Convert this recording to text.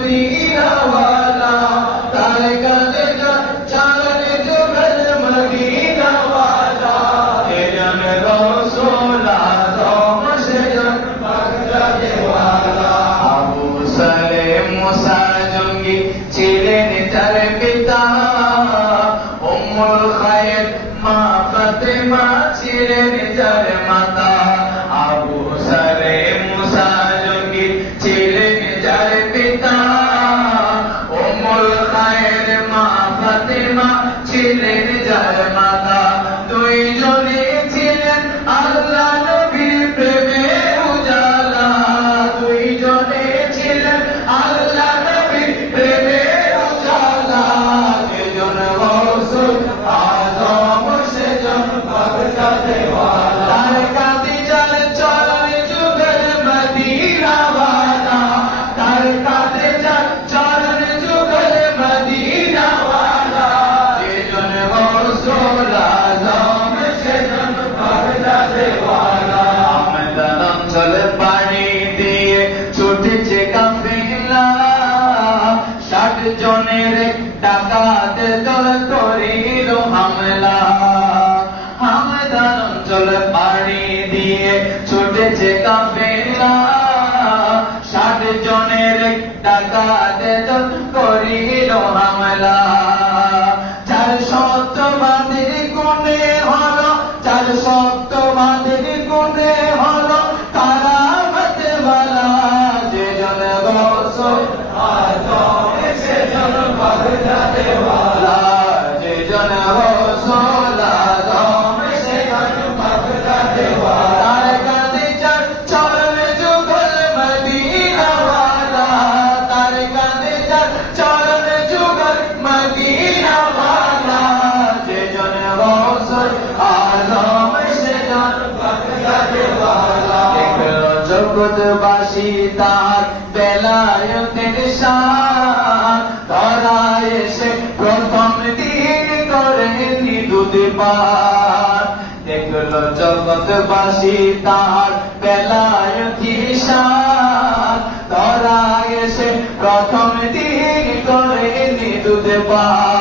Medina वाला, तारे कादे चालन जुगल मदीना वाला, ये जन रसूल आज़म से जन बगदाद वाला। আবু সালেম মুসা জঙ্গি ছিলেন তার পিতা, উম্মুল খায়ের মা ফাতেমা ছিলেন তার মাতা। আবু সালেম মুসা জঙ্গি ছিলেন তার পিতা, উম্মুল খায়ের মা ফাতেমা ছিলেন তার মাতা। দুইজনে ছিলেন আল্লাহ নবীর প্রেমের উজালা, দুইজনে ছিলেন আল্লাহ নবীর প্রেমের উজালা। সেজন রাসূল আযম সেজন বগদাদ ওয়ালা, তার কাঁধে যার চরণ যুগল মদিনা ওয়ালা, তার কাঁধে যার চরণ যুগল মদিনা ওয়ালা। সেজন রাসূল আযম সেজন বগদাদ ওয়ালা। আমদান অঞ্চল পাড়ি দিয়ে ছুটেছে কাফেলা, ৬০ জনের ডাকাত দল করিল হামলা। হামদান অঞ্চল পাড়ি দিয়ে ছুটেছে কাফেলা, ৬০ জনের ডাকাত দল করিল হামলা। ৪০০ বাঁধের গুণে হলো, ৪০০ বাঁধের গুণে হলো কারামত ওয়ালা। যেজন রাসূল আযম সেজন বগদাদ ওয়ালা, যেজন রাসূল আযম সেজন বগদাদ ওয়ালা। তার কাঁধে যার চরণ যুগল মদিনা ওয়ালা, তার কাঁধে যার চরণ যুগল মদিনা ওয়ালা। যেজন রাসূল আযম সেজন বগদাদ ওয়ালা। দেখলো জগৎবাসী তার বেলায়েতের শান, ধরায় এসে প্রথম দিন করেনি দুধ পান। দেখলো জগৎবাসী তার বেলায়েতের শান, ধরায় এসে প্রথম দিন করেনি দুধ পান।